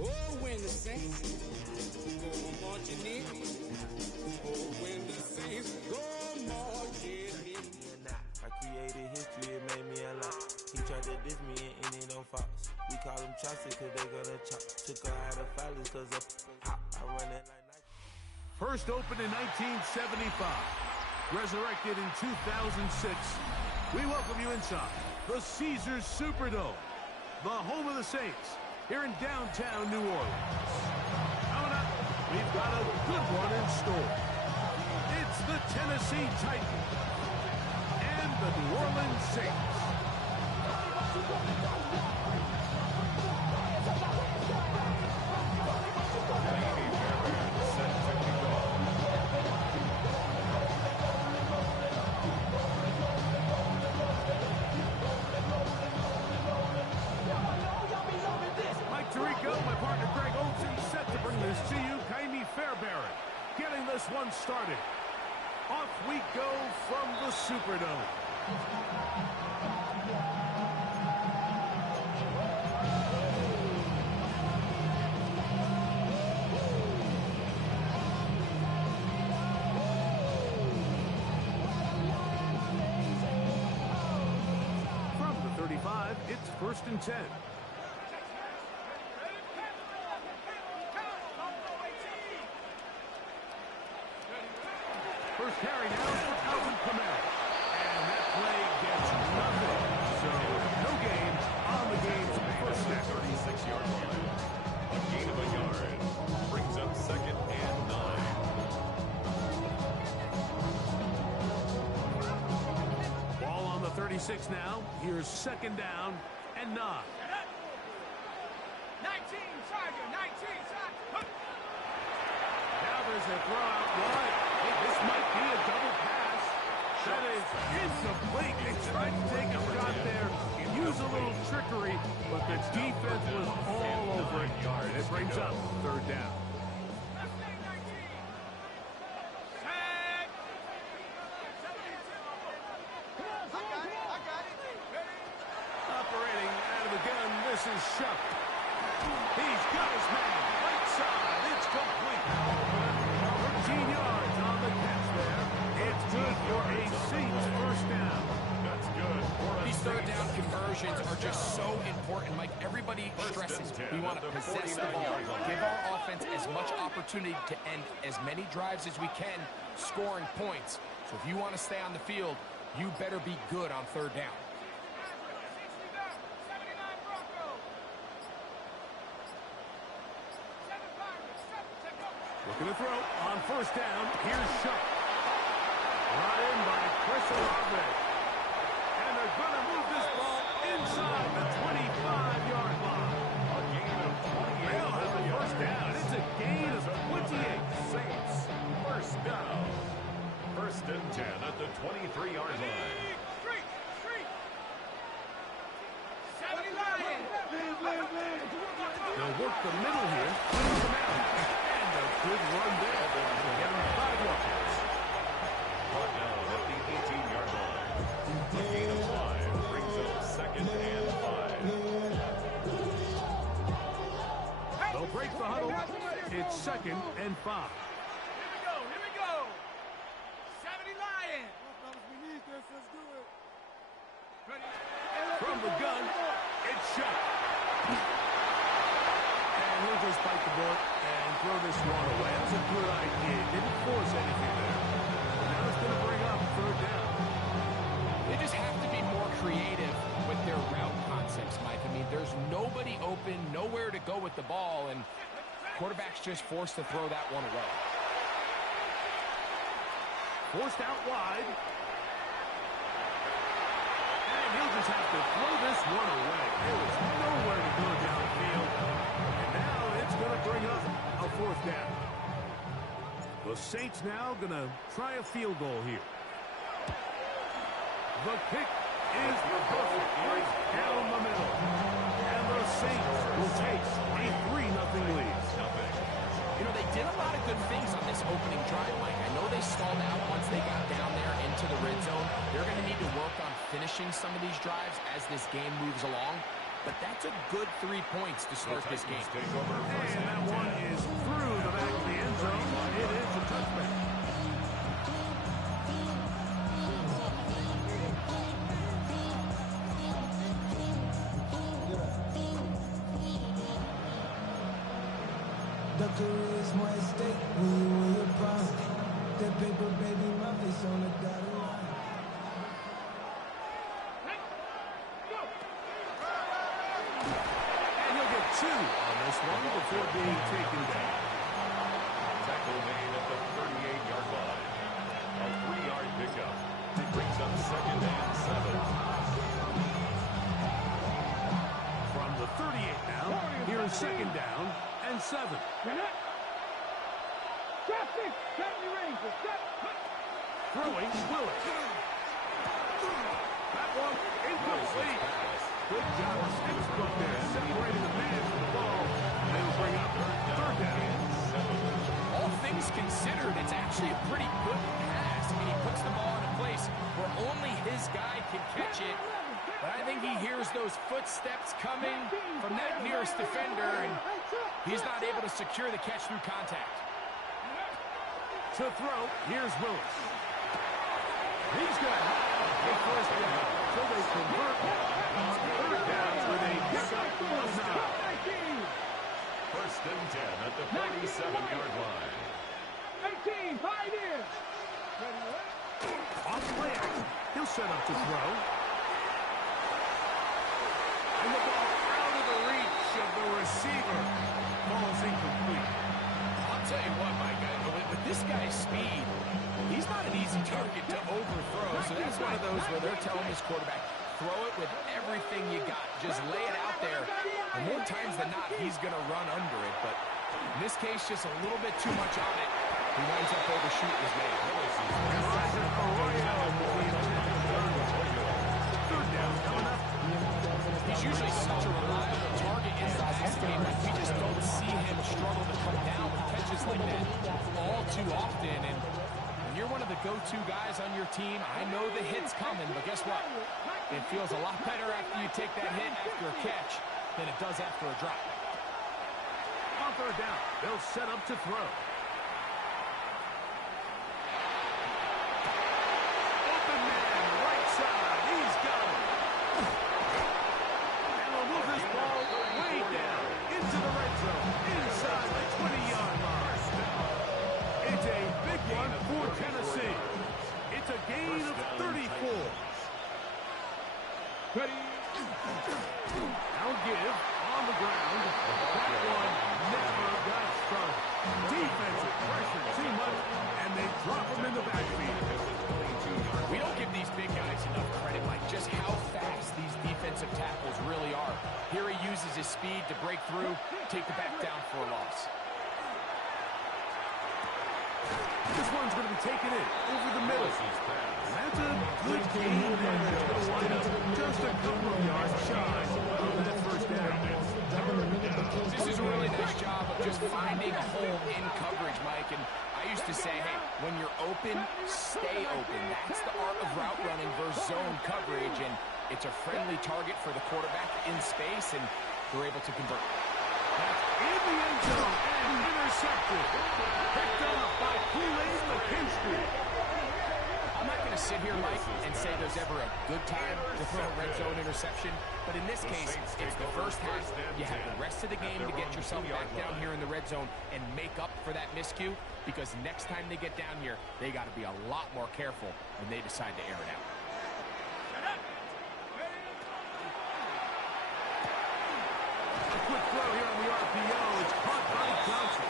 Oh, when the saints go marching in. Oh, when the saints go marching in. I created history, it made me a lot. He tried to diss me and ended on Fox. We call him Chaucer cause they gonna chop. Took her out of filers cause of hop. I run it like Nike. First opened in 1975. Resurrected in 2006. We welcome you inside the Caesars Superdome, the home of the Saints, here in downtown New Orleans. Coming up, we've got a good one in store. It's the Tennessee Titans and the New Orleans Saints. My partner Greg Olsen set to bring this to you. Kaimi Fairbairn getting this one started. Off we go from the Superdome. From the 35, it's 1st and 10. First carry now for Alvin Kamara. And that play gets nothing. So, no gain on the game's first snap. 36-yard line. A gain of a yard. Brings up 2nd and 9. Ball on the 36 now. Here's 2nd down and 9. 19, Tiger, 19, Tiger. Now there's a throw out wide. This might be a double pass. That is incomplete. They tried to take a shot there, use a little trickery, but the defense was all over it. And it brings up 3rd down. Operating out of the gun, this is Shuck. He's got his man. Right side, it's complete. 13 yards on the catch there. It's good for a Saints first down. That's good. These 3rd down conversions are just so important, Mike. Everybody stresses we want to possess the ball, give our offense as much opportunity to end as many drives as we can, scoring points. So if you want to stay on the field, you better be good on 3rd down. Looking to throw on 1st down. Here's Shuck. Brought in by Chris Olave. And they're going to move this ball inside the 25-yard line. A gain of 28. They'll have a first down. It's a gain of 28. Saints, first down. 1st and 10 at the 23-yard line. They'll work the middle here. Cleans them out. And a good run there. Get him 5 yards. Brought down at the 18-yard line. A gain of 5 brings up 2nd and 5. They'll break the huddle. It's 2nd and 5. Here we go. 70 Lion. We need this. Let's do it. From the gun, it's Shuck. And he'll just bite the bullet and throw this one away. That's a good idea. Didn't force anything there. Now it's going to bring up 3rd down. They just have to be more creative with their route concepts, Mike. I mean, there's nobody open, nowhere to go with the ball, and quarterback's just forced to throw that one away. Forced out wide. And he'll just have to throw this one away. There was nowhere to go downfield. And now it's going to bring up a 4th down. The Saints now going to try a field goal here. The kick is perfect right down the middle. And the Saints will take a 3-0 lead. You know, they did a lot of good things on this opening drive, Mike. I know they stalled out once they got down there into the red zone. They're going to need to work on finishing some of these drives as this game moves along. but that's a good 3 points to start this game. And that one is through the back of the end zone. It is a touchback. The career is more at stake when you in your prime. That paper, baby, my face on the dotted line. And he'll get 2 on this one before being taken down. Tackle made at the 38-yard line. A 3-yard pickup. It brings up 2nd and 7. From the 38 now, here is 2nd down and 7. Throwing Willis. That one incomplete. Good job of Sticks Cook there, separating the man from the ball. They will bring up 3rd down. All things considered, it's actually a pretty good pass. I mean, he puts the ball in a place where only his guy can catch it. But I think he hears those footsteps coming from that nearest defender, and he's not able to secure the catch through contact. To throw, here's Willis. He's got the 1st down. So they convert on 3rd down with a pickup of 9. 1st and 10 at the 47-yard line. 18, pioneers. Off play action. He'll set up to throw. And the ball out of the reach of the receiver. Ball's incomplete. I'll tell you what, Mike, with this guy's speed, he's not an easy target to overthrow. So that's one of those where they're telling his quarterback, throw it with everything you got. Just lay it out there. And more times than not, he's going to run under it. But in this case, just a little bit too much on it. He winds up overshooting his man. Third down coming up. He's usually such a reliable target in the passing game. Like, we just don't see him struggle to come down with catches like that all too often. And when you're one of the go-to guys on your team, I know the hit's coming, but guess what? It feels a lot better after you take that hit after a catch than it does after a drop. On 3rd down, they'll set up to throw. Open man, right side. He's got it. And they'll move this ball way down into the red zone, inside the 20-yard line. It's a big one for Tennessee. It's a gain of 34. Ready? Now give on the ground. That one never got started. Defensive pressure too much, and they drop him in the backfield. We don't give these big guys enough credit, like just how fast these defensive tackles really are. Here he uses his speed to break through, take the back down for a loss. This one's going to be taken in over the middle. That's a good game there. It's going to wind up just a couple of yards shy of that 1st down. This is a really nice job of just finding a hole in coverage, Mike. And I used to say, hey, when you're open, stay open. That's the art of route running versus zone coverage. And it's a friendly target for the quarterback in space, and they're able to convert. That's in the end zone and intercepted. Picked up by Kool-Aid McKinstry. I'm not going to sit here, Mike, and say there's ever a good time to throw a red zone interception, but in this case, it's the first half. You have the rest of the game to get yourself back down here in the red zone and make up for that miscue, because next time they get down here, they got to be a lot more careful when they decide to air it out. A quick throw here on the RPO. It's caught by Johnson.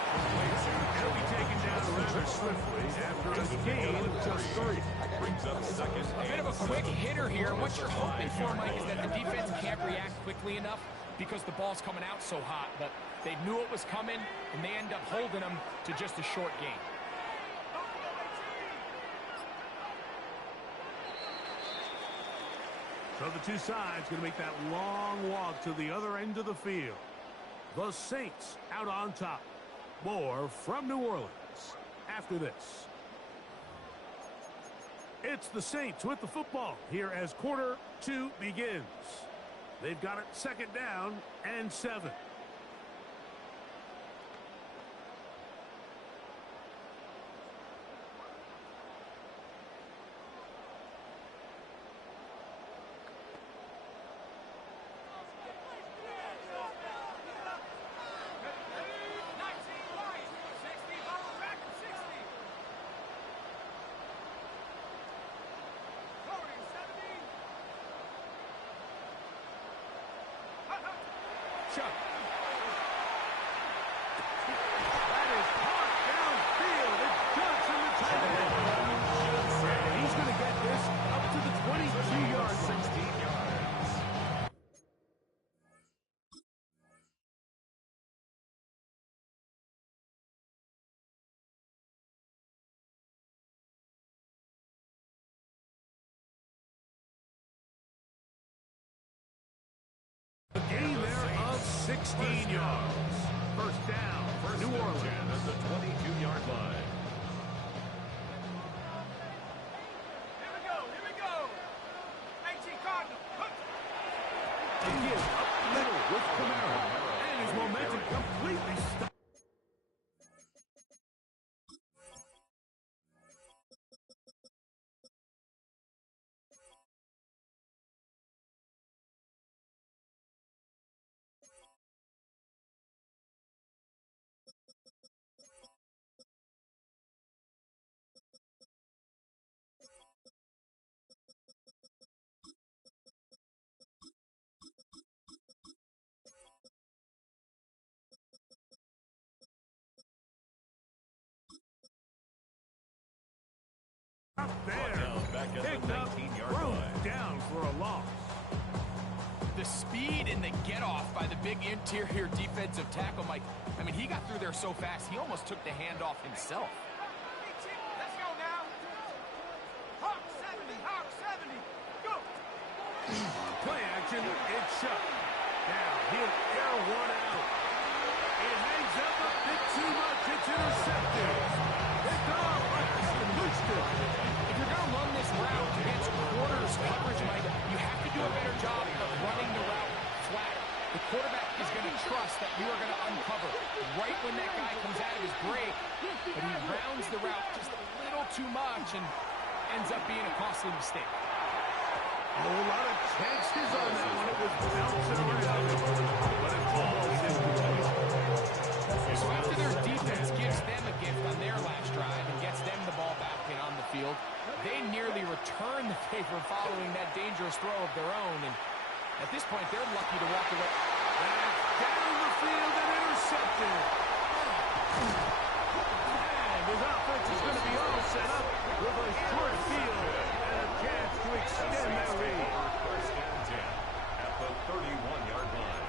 He'll be taken down rather swiftly after a gain of just 3. Brings up 2nd. A bit of a quick hitter here. What you're hoping for, Mike, is that the defense can't react quickly enough because the ball's coming out so hot. But they knew it was coming, and they end up holding them to just a short gain. So the two sides going to make that long walk to the other end of the field. The Saints out on top. More from New Orleans after this. It's the Saints with the football here as quarter 2 begins. They've got it 2nd down and 7. Chuck. That is caught downfield. It's Johnson, the tight end. And he's going to get this up to the 22-yard line. 16 yards. A gain there of 16 yards. 1st down for New Orleans. At the 22-yard line. Here we go. 18 Cardinal. He is up middle with Camara. And his momentum completely stopped. Up there. Back at the Picked up, 19-yard thrown line. down for a loss. The speed and the get-off by the big interior defensive tackle, Mike. I mean, he got through there so fast, he almost took the handoff himself. Let's go now. Hawk 70. Go. Play action, it's Chuck. Now he'll air one out. It hangs up a bit too much. It's intercepted. Picked off by Houston. If you're going to run this route against quarters coverage, Mike, you have to do a better job of running the route flat. The quarterback is going to trust that you are going to uncover right when that guy comes out of his break, but he rounds the route just a little too much and ends up being a costly mistake. A whole lot of chances on that one. It was bouncing around, but it's almost incomplete. So after their defense gives them a gift on their last drive and gets them the ball back and on the field, they nearly return the favor following that dangerous throw of their own. And at this point, they're lucky to walk away. That's down the field and intercepted. And his offense is going to be all set up with a short field and a chance to extend that lead. 1st and 10 at the 31-yard line.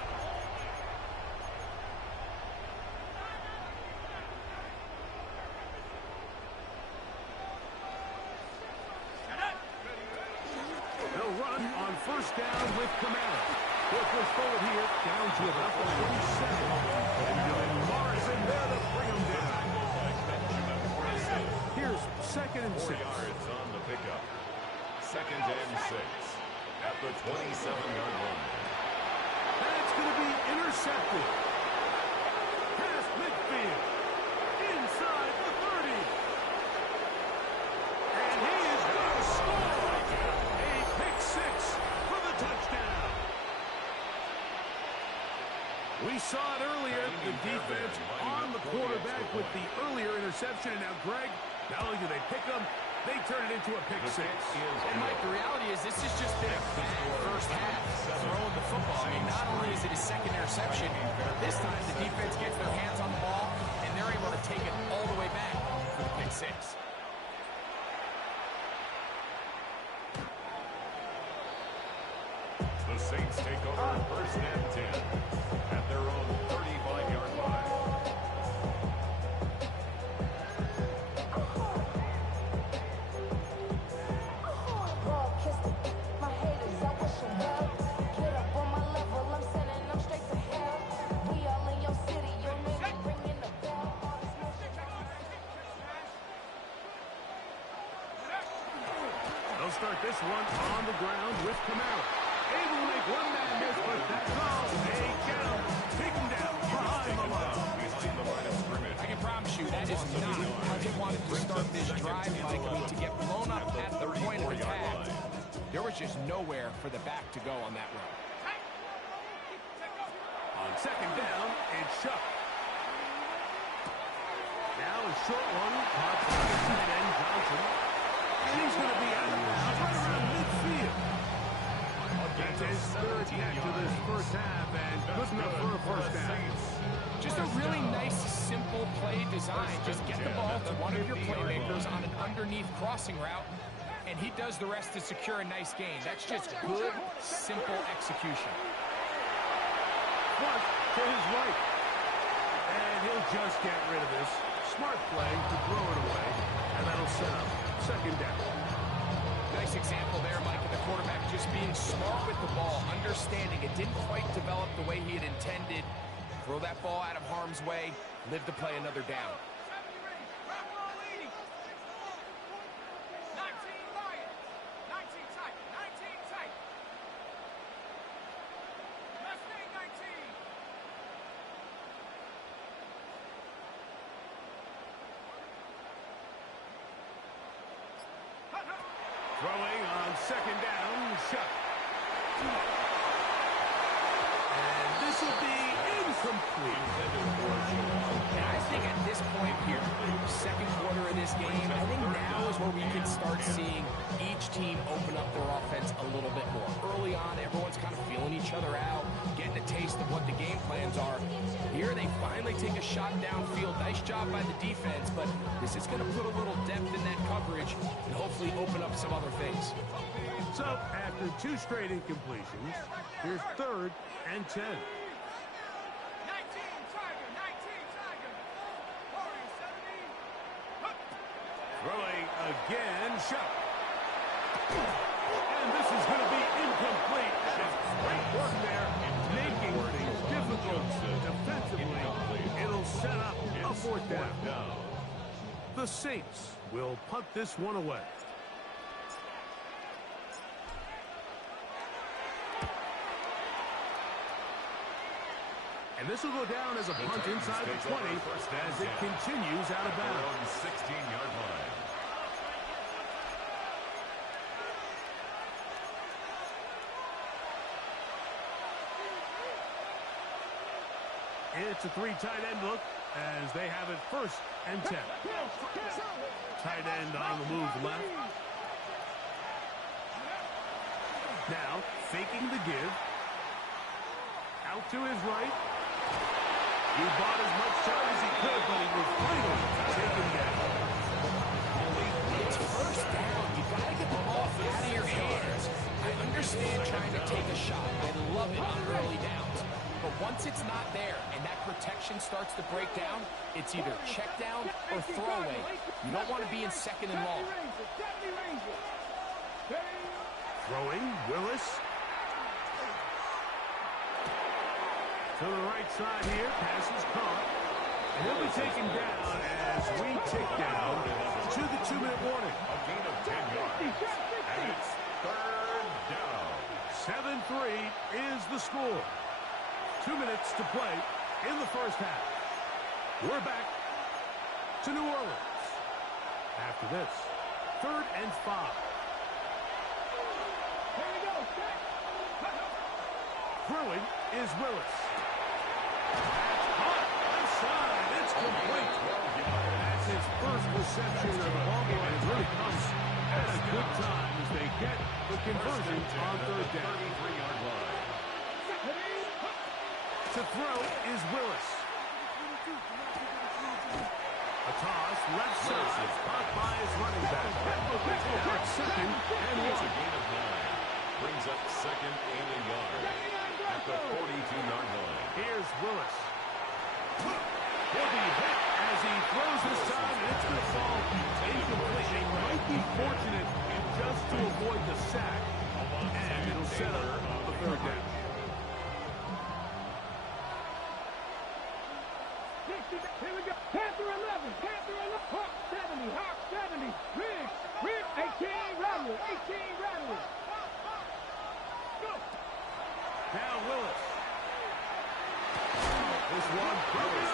They'll run on 1st down with Camara. He'll push forward here, down to about the 27. And Morrison there to bring him down. Here's 2nd and 6. 4 yards on the pickup. 2nd and 6 at the 27-yard line. And it's going to be intercepted. Past midfield. Inside the 30. And he is going to score. A pick 6 for the touchdown. We saw it earlier. The defense on the quarterback with the earlier interception. And now, Greg, not only do they pick them, they turn it into a pick 6. And, Mike, the reality is this has just been a bad first half throwing the football. I mean, not only is it his 2nd interception, but this time the defense gets their hands on the ball, and they're able to take it all the way back for the pick 6. The Saints take over 1st and 10 at their own 35-yard line. They'll start this one on the ground with Camara. Able to make one man miss, but that's all. They get him. Take him down behind the line. Behind the line of scrimmage. I can promise you, that is not how they wanted to start this drive, Mike. I mean, to get blown up at the point of attack, there was just nowhere for the back to go on that run. On second down, it's Shuck. Now a short one, caught by the tight end Johnson. And he's going to be out of bounds right around midfield. That's his third catch of this first half, and good enough for a first down. Just a really nice, simple play design. Just get the ball to one of your playmakers on an underneath crossing route, and he does the rest to secure a nice gain. That's just good, simple execution. One to his right. And he'll just get rid of this. Smart play to throw it away, and that'll set up second down. Nice example there, Mike, of the quarterback just being smart with the ball, understanding it didn't quite develop the way he had intended. Throw that ball out of harm's way, live to play another down. 19 Lion. 19 tight. 19 tight. Mustang 19. Throwing on second down, Shuck. And this will be incomplete. And I think at this point here, second quarter of this game, I think now is where we can start seeing each team open up their offense a little bit more. Early on, everyone's kind of feeling each other out, getting a taste of what the game plans are. Here they finally take a shot downfield. Nice job by the defense, but this is going to put a little depth in that coverage and hopefully open up some other things. So, after two straight incompletions, here's third and 10. 19 Tiger. 19 Tiger. Warrior 70. Throwing again, Shuck. And this is going to be incomplete. Great work there, making things difficult defensively. It'll set up a fourth down. The Saints will punt this one away. And this will go down as a punt inside the 20 as it continues out of bounds. 16-yard line. It's a three tight end look as they have it first and 10. Tight end on the move left. Now faking the give. Out to his right. He bought as much time as he could, but he was finally taken down. It's first down. You got to get the ball out of your hands. I understand trying to take a shot. I love it on early downs. But once it's not there and that protection starts to break down, it's either check down or throw away. You don't want to be in second and long. Throwing, Willis. To the right side here, pass is caught. And he'll be taken down as we tick down to the 2-minute warning. A gain of 10 yards. And it's third down. 7-3 is the score. 2 minutes to play in the first half. We're back to New Orleans. After this, 3rd and 5. Throwing is Willis. That's caught. Left side. It's complete. That's his first reception of the ball, and it really comes at a good time as they get the conversion on 3rd down. 33-yard line. To throw is Willis. A toss, left side, caught by his running back. Now it's 2nd and 1. It's a gain of 9. Brings up 2nd and a yard at the 42-yard line. Here's Willis. He'll be hit as he throws this time, and it's going to fall incomplete. They might be fortunate just to avoid the sack, and it'll set up a 3rd down. Here we go. Panther 11. Panther 11. Hawk 70. Hawk 70. Riggs. 18 Rattler. 18 Rattler. Go. Now Willis. This one broken.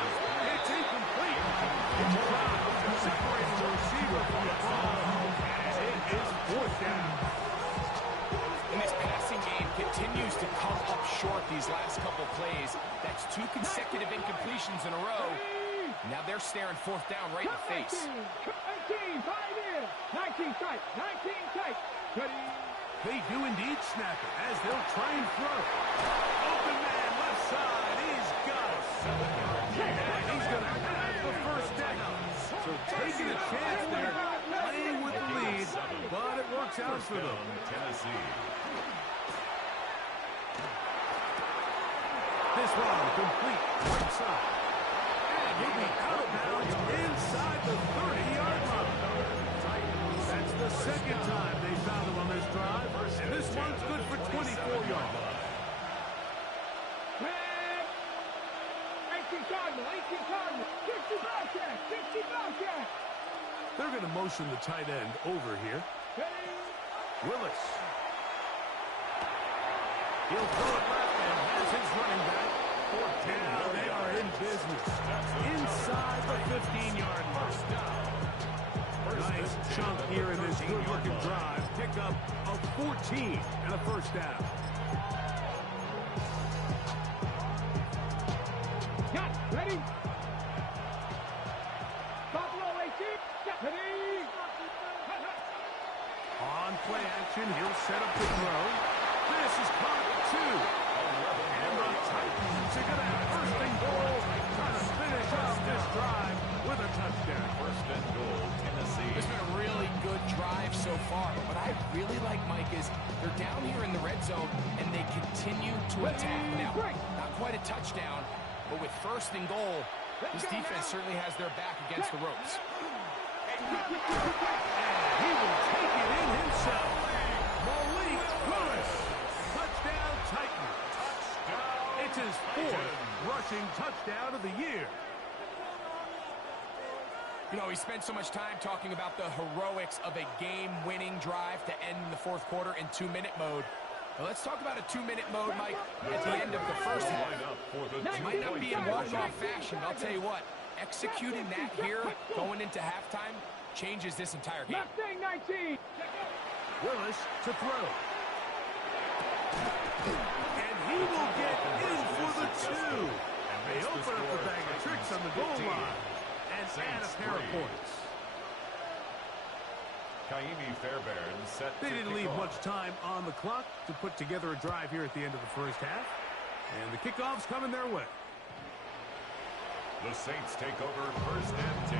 It's incomplete. It's Brown separating the receiver from the ball. And it is fourth down. And this passing game continues to come up short these last couple plays. That's 2 consecutive incompletions in a row. Now they're staring fourth down right in the face. 18, 5 in. 19 tight. 19 tight. Ready. They do indeed snap it as they'll try and throw. Open man left side. He's got it. And he's going to have the first down. So taking a chance there, playing with the lead, but it works out for them. Tennessee. This one complete right side. And he'll be out of bounds inside the 30-yard line. That's the second time they found him on this drive. And this one's good for 24 yards. 18 Cardinal, 18 Cardinal. 60 Bobcat, 60 Bobcat. They're going to motion the tight end over here. Ready. Willis. He'll throw it left and has his running back. Now they are in business. Inside the 15-yard line. Nice chunk here in this good-looking drive. Pick up a 14 and a first down. Got it. Ready. Buffalo 18. Ready. On play action, he'll set up the throw. This is caught at 2. And the Titans are going to have first and goal, trying to finish off this drive with a touchdown. First and goal, Tennessee. It's been a really good drive so far. But what I really like, Mike, is they're down here in the red zone, and they continue to attack. Now, not quite a touchdown, but with first and goal, this defense certainly has their back against the ropes. And he will take it in himself. Malik Willis. Touchdown Titans. It's his 4th rushing touchdown of the year. You know, he spent so much time talking about the heroics of a game-winning drive to end the fourth quarter in 2-minute mode. Now let's talk about a 2-minute mode, Mike, at the end of the first half. It might not be in walk-off fashion, but I'll tell you what, executing that here, going into halftime, changes this entire game. Left thing 19. Willis to throw. And he will get in for the 2. They open up the bag of tricks on the goal line and add a pair of points. They didn't leave much time on the clock to put together a drive here at the end of the first half. And the kickoff's coming their way. The Saints take over first and 10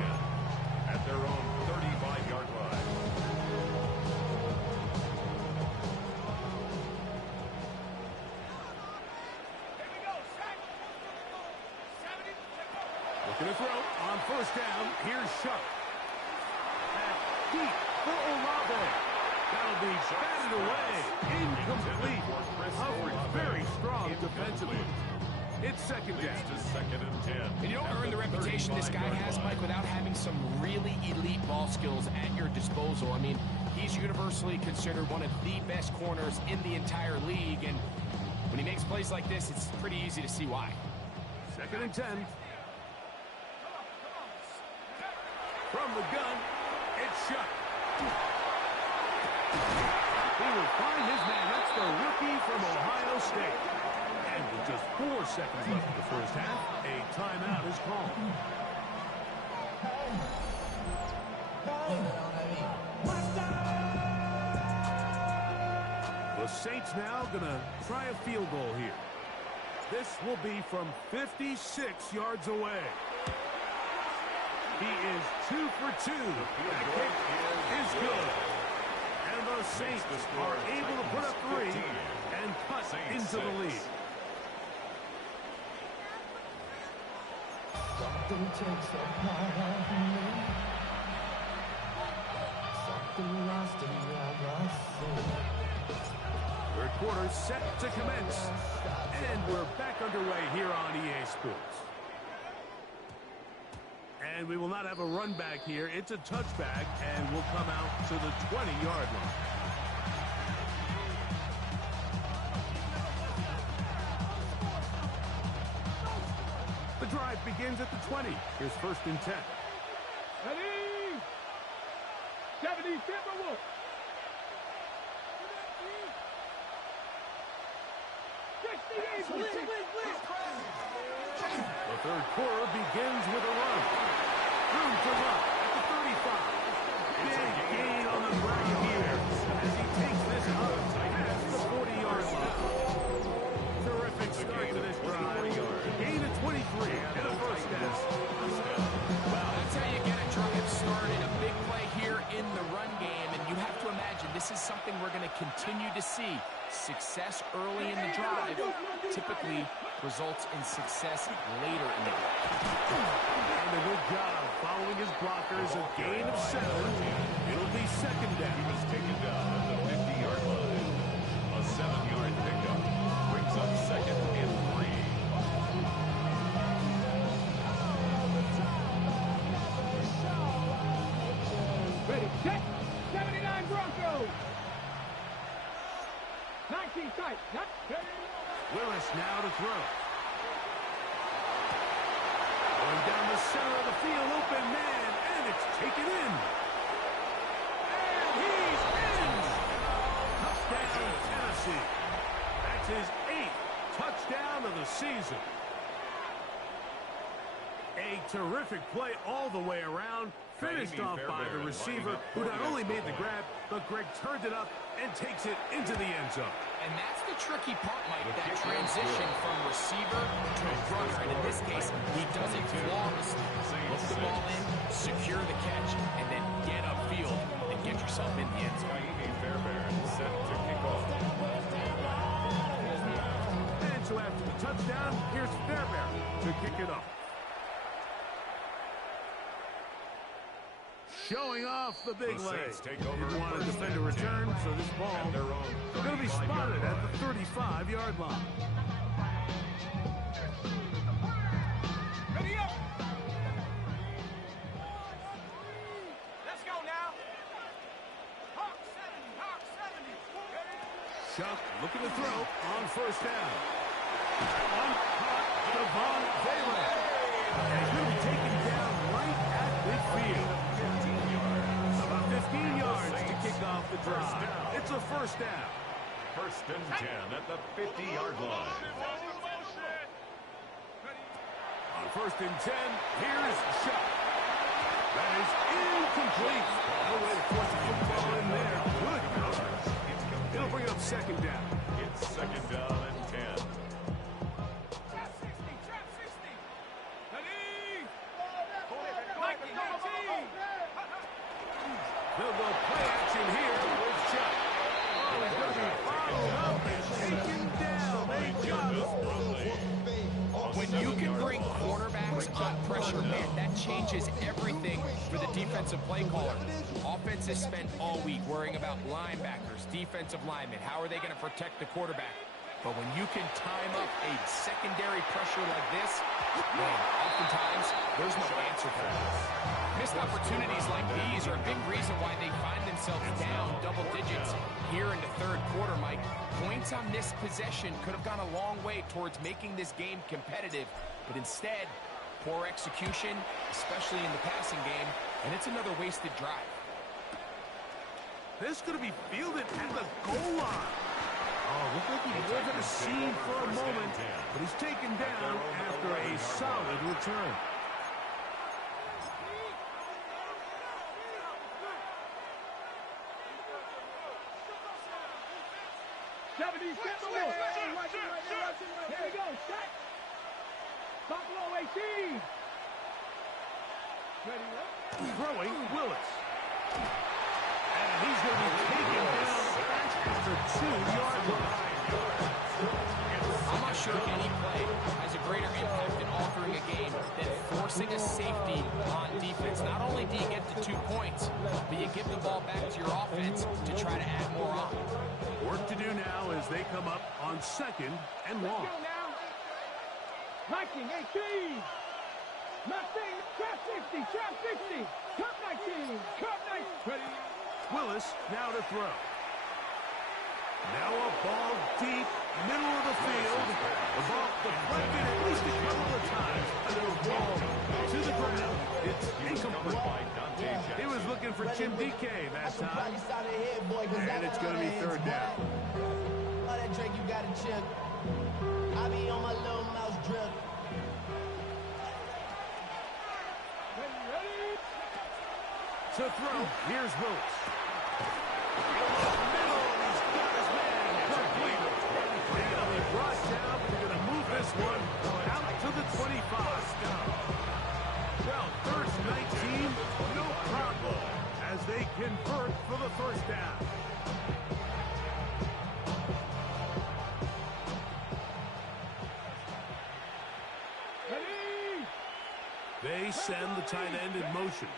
at their own 35-yard line. Looking to throw on first down. Here's Shuck. At deep for Olave. That'll be batted away. Incomplete. Coverage very strong defensively. It's second down. Second and 10. And you don't earn the reputation this guy has, Mike, without having some really elite ball skills at your disposal. I mean, he's universally considered one of the best corners in the entire league. And when he makes plays like this, it's pretty easy to see why. Second and 10. From the gun, it's Shuck. He will find his man. That's the rookie from Ohio State. And with just 4 seconds left in the first half, a timeout is called. The Saints now going to try a field goal here. This will be from 56 yards away. He is 2 for 2. That kick is good. And the Saints are able to put up 3 and cut into the lead. Something takes a part of me. Something lost in your soul. Third quarter set to commence. And we're back underway here on EA Sports. And we will not have a run back here. It's a touchback, and we'll come out to the 20-yard line. begins at the 20. Here's 1st and 10. Ready? 70 Timberwolves. The third quarter begins with a run. Room to run at the 35. Big gain on the ground here as he takes this up past the 40-yard line. Terrific start to this drive. Gain of 23 and a first down. Well, that's how you get a drive started. A big play here in the run game, and you have to imagine this is something we're going to continue to see. Success early in the drive typically results in success later in the drive. And a good job following his blockers. A gain of 7. It'll be second down. He was taken down at the 50-yard line. A 7-yard pickup brings up 2nd and 3. Ready, set. 79 Broncos. 19 tight. Willis now to throw. Going down the center of the field, open man, and it's taken in. And he's in. Touchdown, Tennessee. That's his 8th touchdown of the season. A terrific play all the way around. Finished off by the receiver, who not only made the grab, but Greg turned it up and takes it into the end zone. And that's the tricky part, Mike, that transition from receiver to runner. And in this case, he does it flawlessly. Look the ball in, secure the catch, and then get upfield and get yourself in the end zone. Set to kick off. And so after the touchdown, here's Fairbairn to kick it off. Showing off the big leg. Didn't want to defend a return, so this ball going to be spotted at the 35-yard line. Ready up. Let's go now. Hawk 70, Hawk 70. Chuck looking to throw on first down. Uncaught Devon Taylor. And he's going to be taken down right at midfield. 15 yards to kick off the drive. It's a first down. 1st and 10 at the 50-yard line. On 1st and 10, here's Shuck. That is incomplete. No way to force the football in there. Good coverage. It'll bring up 2nd down. It's 2nd down and 10. Trap 60, trap 60. Ready. Mike, 18. They'll go play action here with Chuck. Oh, he's going to be followed up and taken down. They got him. When you can bring quarterbacks on pressure, man, that changes everything for the defensive play caller. Offense has spent all week worrying about linebackers, defensive linemen. How are they going to protect the quarterback? But when you can time up a secondary pressure like this, man, oftentimes there's no answer for this. Missed opportunities like these are a big reason why they find themselves down double digits here in the 3rd quarter, Mike. Points on this possession could have gone a long way towards making this game competitive, but instead, poor execution, especially in the passing game, and it's another wasted drive. This is going to be fielded at the goal line. Oh, looked like he was at a scene for a moment, but he's taken down after a solid return. Here we go, set. Buffalo 18. Ready, Throwing Willis. And he's going to be taken down at the 2-yard line. I'm not sure any play has a greater impact in altering a game than forcing a safety on defense. Not only do you get the 2 points, but you give the ball back to your offense to try to add more on. Work to do now as they come up on 2nd and long. Let's go now. Viking 18. Nothing. Trap 60. Trap 60. Cup 19. Cup 19. Ready. Willis now to throw. Now a ball deep, middle of the field. The ball deflected at least a couple of times. And it will fall to the ground. It's incomplete. He was looking for Jim DK that time. And it's going to be third down. All that Drake, you got to chip. I be on my little mouse drip. To throw, here's Willis. Middle, he's got his man. Complete. And he'll be brought down. We're going to move this one out to the 25. Well, first 19, no problem, as they convert for the first down. They send the tight end in motion.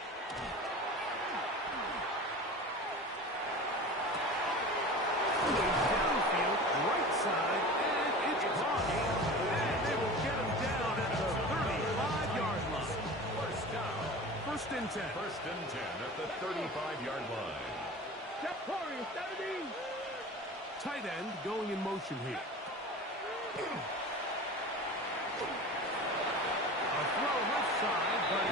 Downfield, right side, and it's caught. And they will get him down at the 35-yard line. First down. First and 10. First and 10 at the 35-yard line. Tight end going in motion here. A throw left side, but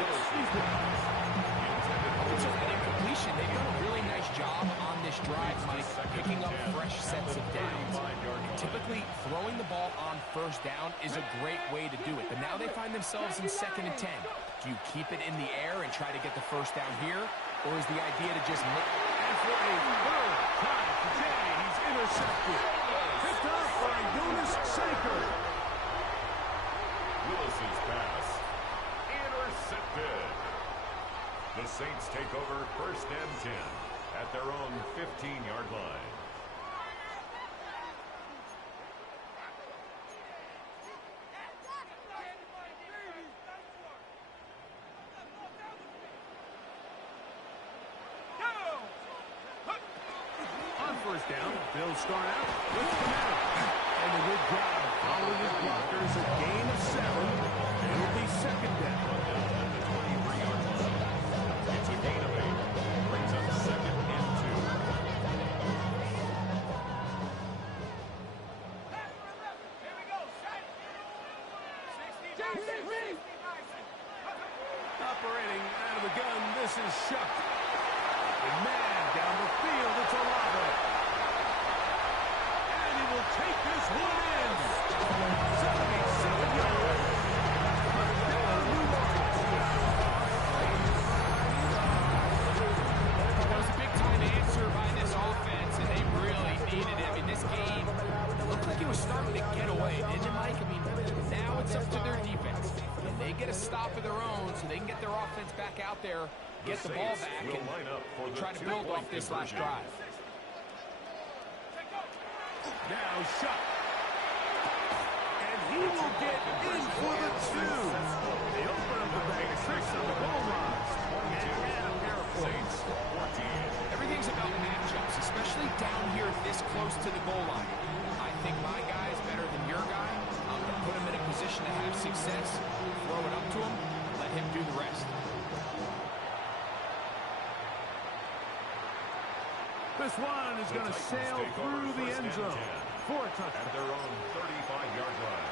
It's an incompletion. They've done a really nice job on this drive, Mike, picking up fresh sets of downs. Typically, throwing the ball on first down is a great way to do it. But now they find themselves in 2nd and 10. Do you keep it in the air and try to get the first down here? Or is the idea to just... And for a third time today, he's intercepted. Picked off by Jonas Sanker. Willis's pass. Intercepted. The Saints take over first and 10 at their own 15-yard line. On first down, they'll start out with Canal. And a good job following his blockers, a gain of 7. It'll be second down. At the 23-yard line. It's a gain of 8. Brings up second and 2. Operating out of the gun, this is Shuck. And man, down the field, it's Olave. And he will take this one in. 77 yards. That was a big-time answer by this offense, and they really needed it. I mean, this game looked like it was starting to get away, didn't it, Mike? I mean, now it's up to their defense. And they get a stop of their own so they can get their offense back out there, get the ball back, and try to build off this last drive. Now Shuck. And he will get in for the 2. They open up the bag of tricks on the goal line. And a pair of points. Everything's about matchups, especially down here this close to the goal line. I think my guy is better than your guy. I'm going to put him in a position to have success, throw it up to him, let him do the rest. This one is going to sail through the end zone. 4 touchdowns. At their own 35-yard line.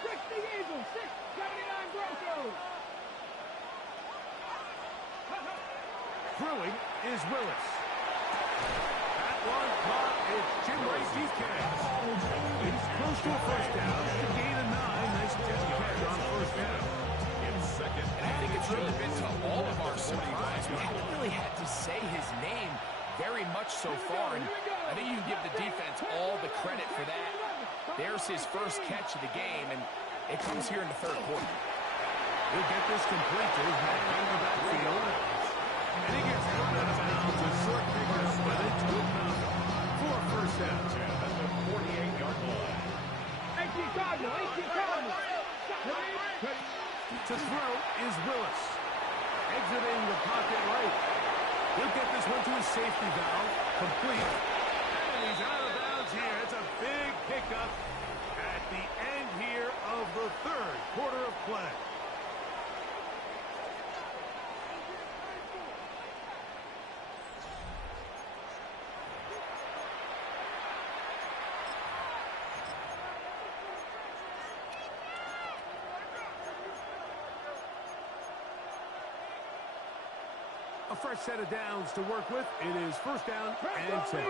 60 Eagles, 679 Broncos. Throwing is Willis. That one caught. It's Jim Ray DK. He's close to a first down. It's a gain of 9. Nice catch on first down. And I think it's really been to all of our surprise. We haven't really had to say his name very much so far, and I think you can give the defense all the credit for that. There's his first catch of the game, and it comes here in the third quarter. He'll get this complete to his man in the backfield. And he gets run out of bounds. A short pickup, but it's good enough for a first down. At the 48-yard line. 18 Cardinal, 18 Cardinal. To throw is Willis. Exiting the pocket right. He'll get this one to his safety valve. Complete. And he's out of bounds here. It's a big pickup at the end here of the third quarter of play. fresh set of downs to work with. It is first down and 10.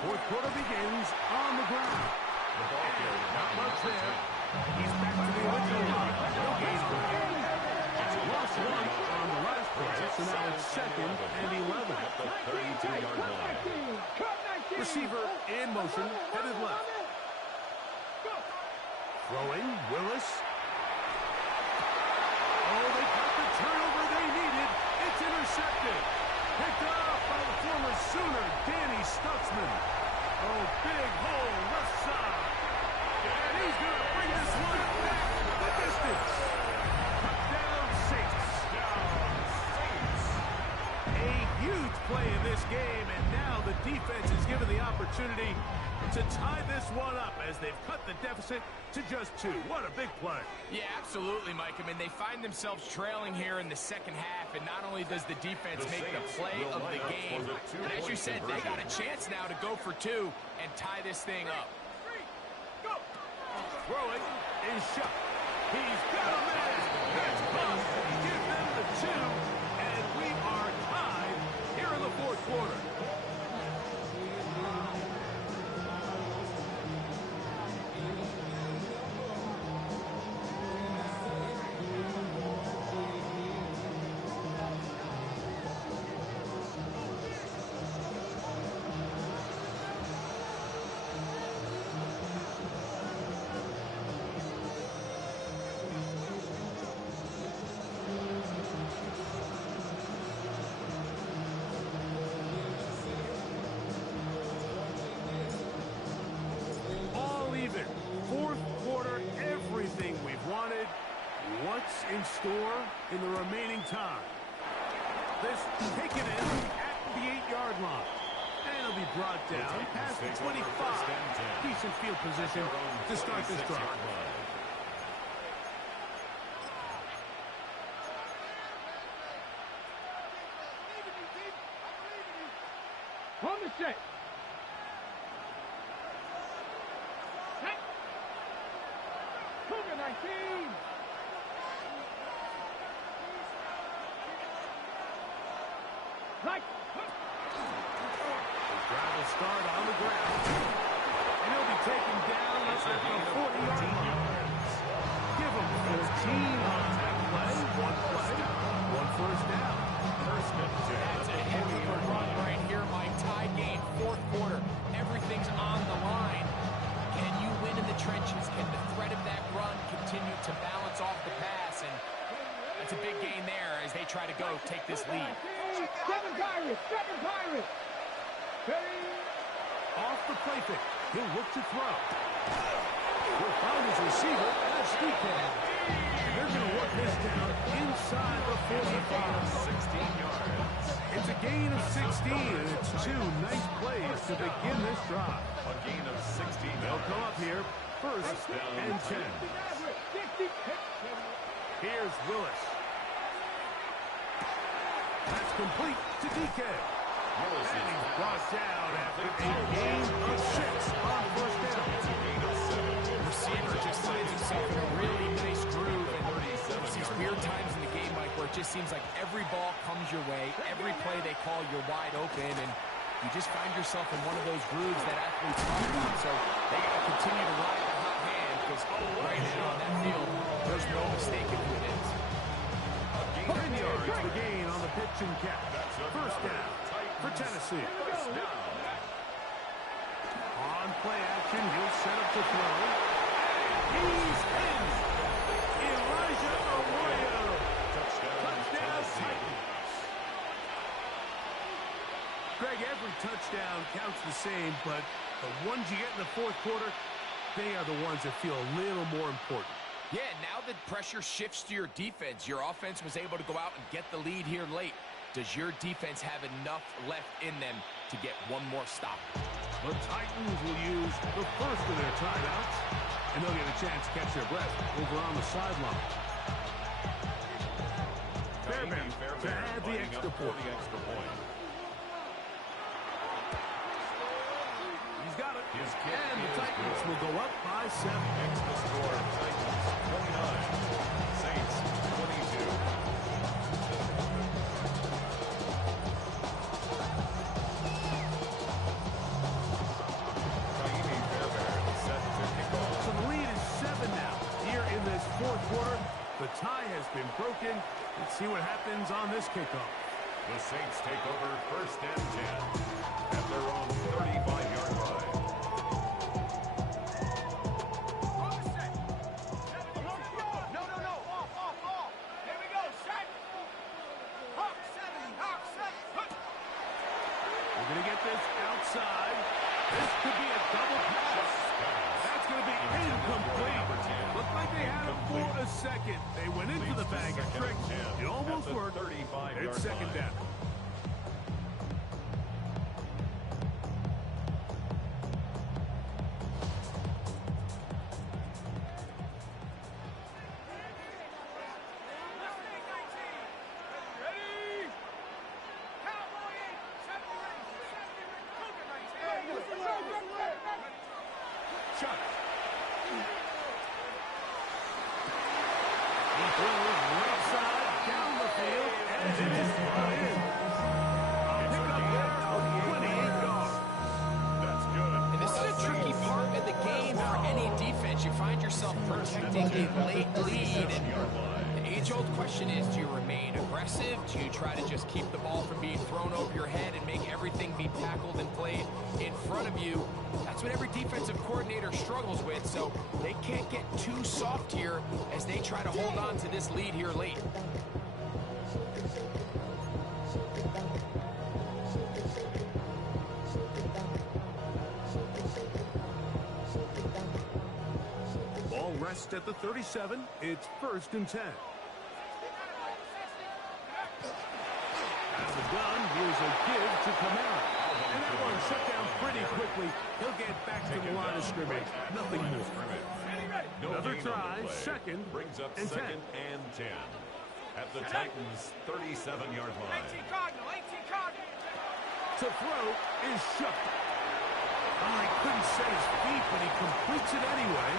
Fourth quarter begins on the ground. Not much there. He's back to the original line. No gain for him. Lost one on the last play, so now it's second and 11. At the 32-yard line. Receiver in motion, headed left. Throwing, Willis. Oh, they got the turnover they needed. It's intercepted. Picked up by the former Sooner, Danny Stutzman. Oh, big hole, left side. And he's going to bring this one back the distance. Touchdown, Saints. A huge play in this game, and now the defense is given the opportunity to tie this one up as they've cut the deficit to just 2. What a big play. Yeah, absolutely, Mike. I mean, they find themselves trailing here in the second half, and not only does the defense make the play of the game, but as you said, they got a chance now to go for 2 and tie this thing up. Throwing is shot. He's got a man. That's close. Give them the 2, and we are tied here in the fourth quarter. Fourth quarter, everything we've wanted. What's in store in the remaining time? This taken in at the 8-yard line. And it'll be brought down past the 25. Decent field position to start this drive. On the set. Cougar 19. Right. Drive will start on the ground. And he'll be taken down at the 40-yard line. Give him 14 on that play. One first down. That's a heck of a run right here, Mike. Tie game, fourth quarter. Everything's on the line. Can you win in the trenches? Can the threat of that run continue to balance off the pass? And that's a big gain there as they try to go take this lead. Seven Pirates. Off the play fake. He'll look to throw. He'll find his receiver. That's DK. They're going to work this down inside the 45. 16 yards. It's a gain of 16, and it's 2 nice plays to begin this drive. A gain of 16. They'll come up here first and 10. Here's Willis. That's complete to DK. Willis And is he's brought down after a gain of 6 on first down. The receiver just finds himself in a really nice groove. And there's these weird times in the game, Mike, where it just seems like every ball comes your way. Every play they call, you're wide open. And you just find yourself in one of those grooves that athletes talk about. So they got to continue to ride the hot hand because right now on that field, there's no mistaking who it is. 10 yards the gain on the pitch and catch. First down for Tennessee. On play action, he'll set up to throw. He's in. Elijah Arroyo. Touchdown Titans. Greg, every touchdown counts the same, but the ones you get in the fourth quarter, they are the ones that feel a little more important. Yeah, now that pressure shifts to your defense, your offense was able to go out and get the lead here late. Does your defense have enough left in them to get one more stop? The Titans will use the first of their timeouts, and they'll get a chance to catch their breath over on the sideline. Fairbairn to add the extra point. He's got it. And the Titans will go up by 7. Makes the score Titans 29, Saints 22. So the lead is 7 now. Here in this fourth quarter, the tie has been broken. Let's see what happens on this kickoff. The Saints take over first and 10 at their own 35-yard line. No. Off. Here we go. Set. Hawk 7. Hawk 7. We're going to get this outside. This could be a double pass. That's going to be incomplete. Looked like they had it for a second. They went into the bag of tricks. It almost worked. It's second down. You find yourself protecting a late lead. And the age-old question is, do you remain aggressive? Do you try to just keep the ball from being thrown over your head and make everything be tackled and played in front of you? That's what every defensive coordinator struggles with, so they can't get too soft here as they try to hold on to this lead here late. Rest at the 37. It's first and 10. Out of the gun, here's a give to Camara. And that one shut down pretty quickly. He'll get back to the line of scrimmage. Nothing more. Another try, second brings up and 10. Second and 10 at the Titans' 37-yard line. 18 Cardinal. To throw is shut. He couldn't set his feet, but he completes it anyway.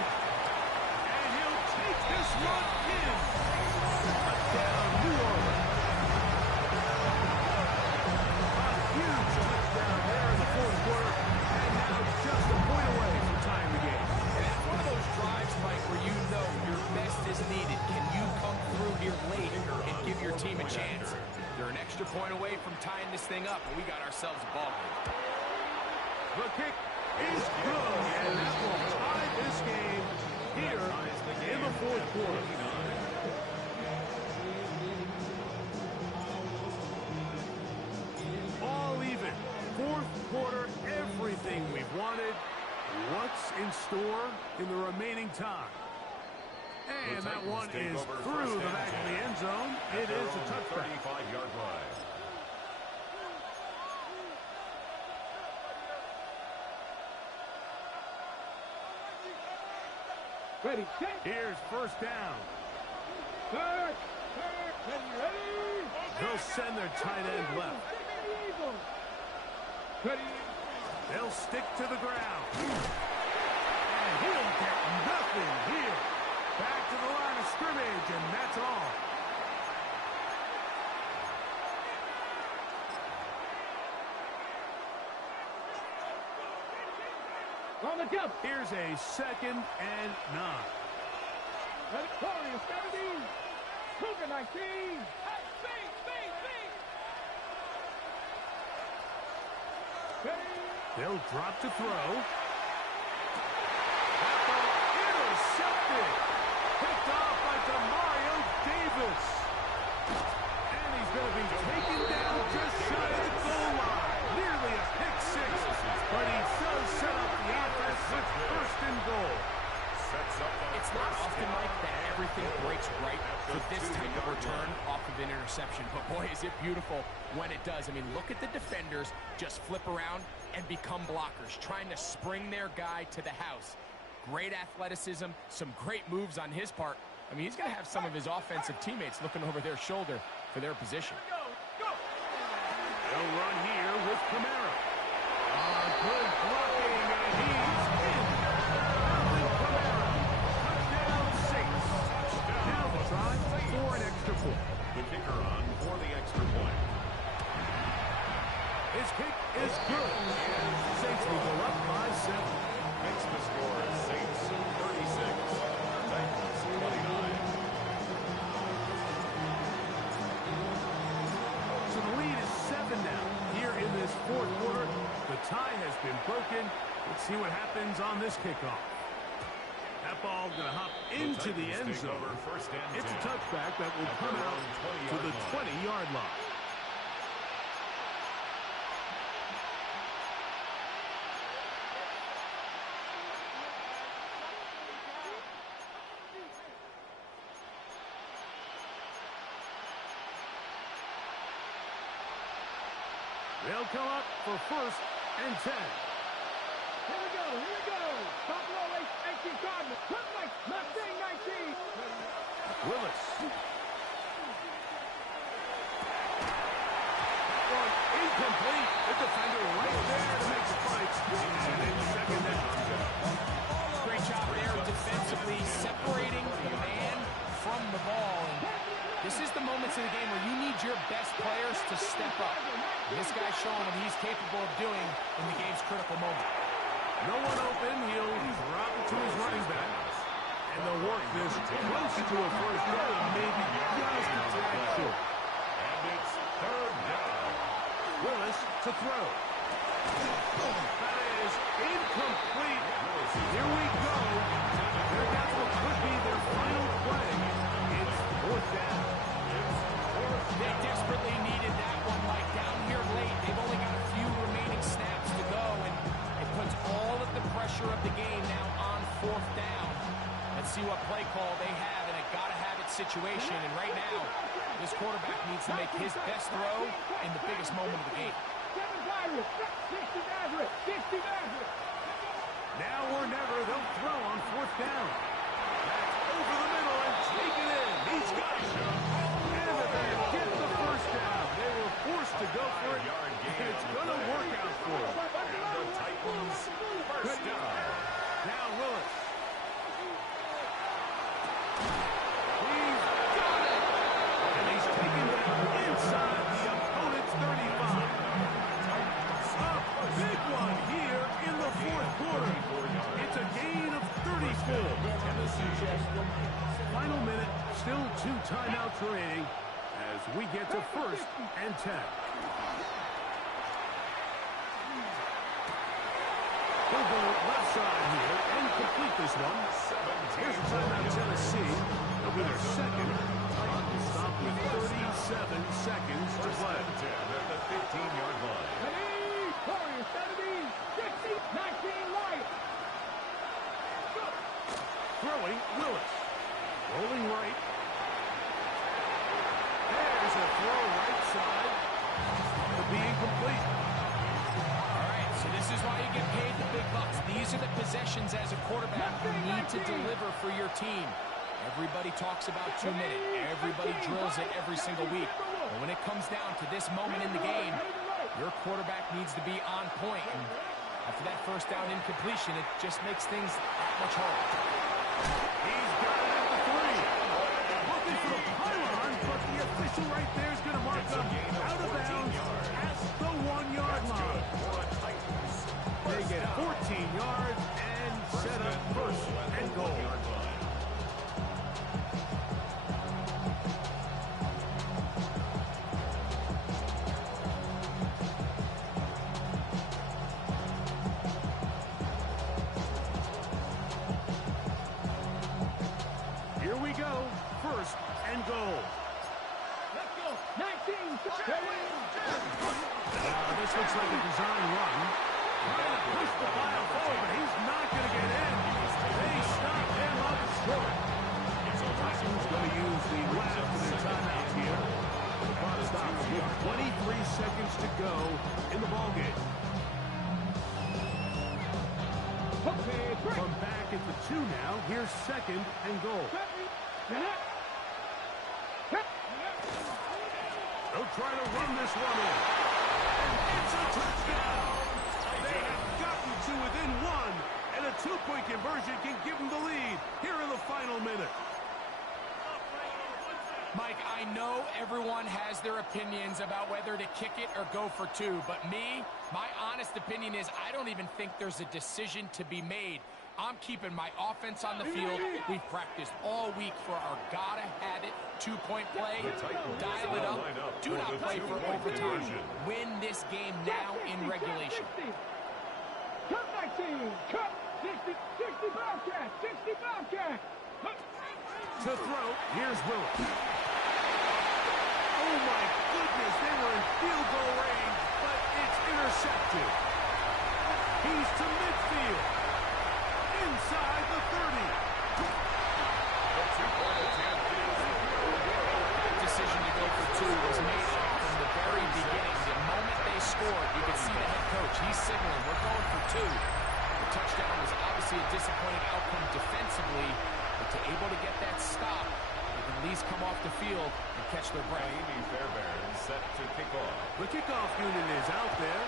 Take this one in. Touchdown, New Orleans. A huge touchdown there in the fourth quarter, and now just a point away from tying the game. And that's one of those drives, Mike, where you know your best is needed. Can you come through here late and give your team a chance? They're an extra point away from tying this thing up, and we got ourselves a ball game. The kick is good, and that will tie this game here in the fourth quarter. All even. Fourth quarter, everything we've wanted. What's in store in the remaining time? And that one is through the back of the end zone. It is a touchback. 35-yard line. Ready, set. Here's first down. Third. Ready. They'll send their tight end left. Ready. They'll stick to the ground. And he'll get nothing here. Back to the line of scrimmage, and that's all. On the jump. Here's a second and 9. Ready, 70. Cougar 19. Speed. They'll drop to throw. That ball intercepted. Picked off by Demario Davis. And he's going to be taken down just shy of the goal line. Nearly a pick six. But he does set up the offense with first and goal. It's not often, Mike, that everything breaks right for this type of return off of an interception. But, boy, is it beautiful when it does. I mean, look at the defenders just flip around and become blockers, trying to spring their guy to the house. Great athleticism, some great moves on his part. I mean, he's going to have some of his offensive teammates looking over their shoulder for their position. They'll run here with Camara. Good blocking, and He's in. Touchdown, Saints. Now the try for an extra point. The kicker on for the extra point. His kick is good. Saints will go up by 7. Makes the score Saints 36, Titans 29. So the lead is 7 now. Here in this fourth quarter, the tie has been broken. Let's see what happens on this kickoff. That ball going to hop into the end zone. It's a touchback that will come out to the 20-yard line. They'll come up for 1st and 10. Here we go, here we go. Buffalo 18 Cardinals. Mustang 19. Willis. One incomplete. The defender right there to make the fight. And it's 2nd down. Great job there defensively, separating the man from the ball. And this is the moments in the game where you need your best players to step up. And this guy's showing what he's capable of doing in the game's critical moment. No one open. He'll drop it to his running back. And they'll work this close to a 1st down, maybe just a tad short. And it's 3rd down. Willis to throw. That is incomplete. Here we go. That's what could be their final play. It's 4th down. They desperately needed that one, like down here late. They've only got a few remaining snaps to go, and it puts all of the pressure of the game now on 4th down. Let's see what play call they have in a gotta-have-it situation. And right now, this quarterback needs to make his best throw in the biggest moment of the game. Now or never, they'll throw on 4th down. That's over the middle and take it in. He's got it. And they get the 1st down. They were forced to go for it, and it's going to work out for them. And the Titans 1st down. Now Willis. He's got it. And he's taken down inside the opponent's 35. A big one here in the 4th quarter. It's a gain of 34. Final minute, still 2 timeouts remaining as we get to 1st and 10. He'll go left side here and complete this one. Here's a timeout, Tennessee. They'll be their 2nd. Stop with 37 seconds to play. At the 15-yard line. Warriors 17, 60, 19 Lions. Throwing, Willis. Rolling right. There's a throw right side. To be incomplete. All right, so this is why you get paid the big bucks. These are the possessions as a quarterback you need to deliver for your team. Everybody talks about 2-minute. Everybody drills it every single week. But when it comes down to this moment in the game, your quarterback needs to be on point. And after that 1st down incompletion, it just makes things that much harder. He's got it at the 3. Looking for the pylon, but the official right there is going to mark them out of bounds at the 1-yard line. They get 14 yards and set up 1st and goal. Here we go. 1st and goal. Let's go. 19. This looks like a design run. Trying to push the pile forward, but he's not going to get in. They stop him up short. So Titans going to use the last of their timeout here. The clock stops with 23 seconds to go in the ballgame. From back at the 2 now, here's 2nd and goal. They'll try to run this one in. And it's a touchdown. They have gotten to within one, and a two-point conversion can give them the lead here in the final minute. Mike, I know everyone has their opinions about whether to kick it or go for two, but my honest opinion is I don't even think there's a decision to be made. I'm keeping my offense on the field. We've practiced all week for our gotta-have-it two-point play. Dial it up. Do not play for overtime. Win this game now in regulation. Cut 19. Cut 60 Bobcat. 60 Bobcat. To throw, here's Willis. Oh my goodness, they were in field goal range, but it's intercepted. He's to midfield. Inside the 30. That decision to go for two was made from the very beginning. The moment they scored, you could see the head coach. He's signaling, we're going for two. The touchdown was obviously a disappointing outcome defensively, but to able to get that stop, they can at least come off the field and catch their breath. Amy Fairbairn set to kick off. The kickoff unit is out there,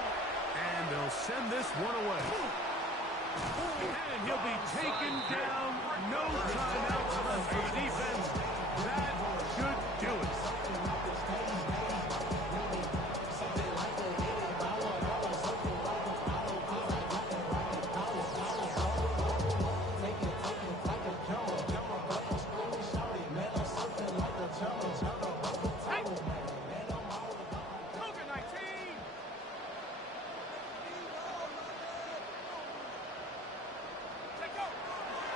and they'll send this one away. And he'll be taken down. No timeouts left for the defense. That should do it.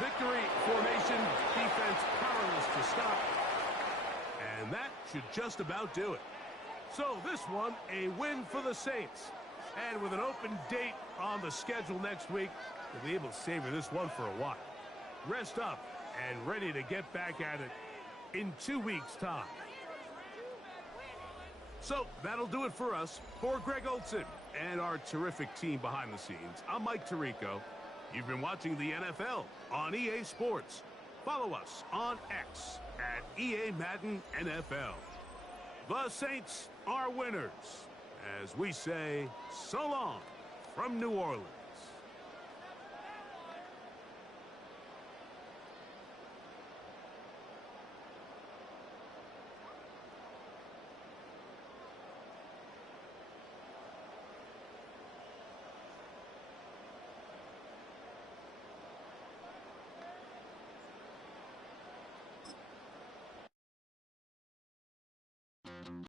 Victory formation, defense powerless to stop. And that should just about do it. So this one, a win for the Saints. And with an open date on the schedule next week, we'll be able to savor this one for a while. Rest up and ready to get back at it in 2 weeks' time. So that'll do it for us. For Greg Olson and our terrific team behind the scenes, I'm Mike Tirico. You've been watching the NFL on EA Sports. Follow us on X at EA Madden NFL. The Saints are winners, as we say so long from New Orleans.